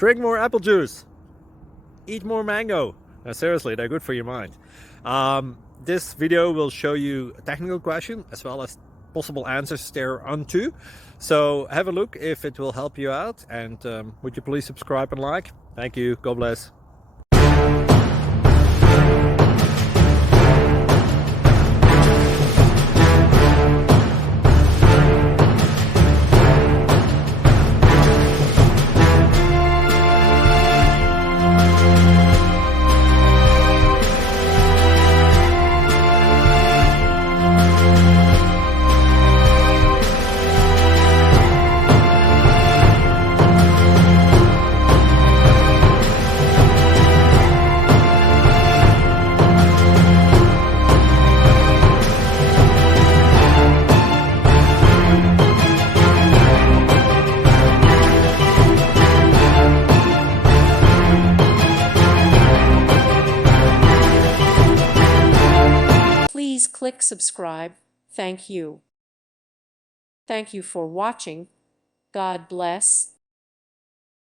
Drink more apple juice. Eat more mango. Seriously, they're good for your mind. This video will show you a technical question as well as possible answers thereunto. So have a look if it will help you out, and would you please subscribe and like? Thank you. God bless. Please click subscribe. Thank you. Thank you for watching. God bless.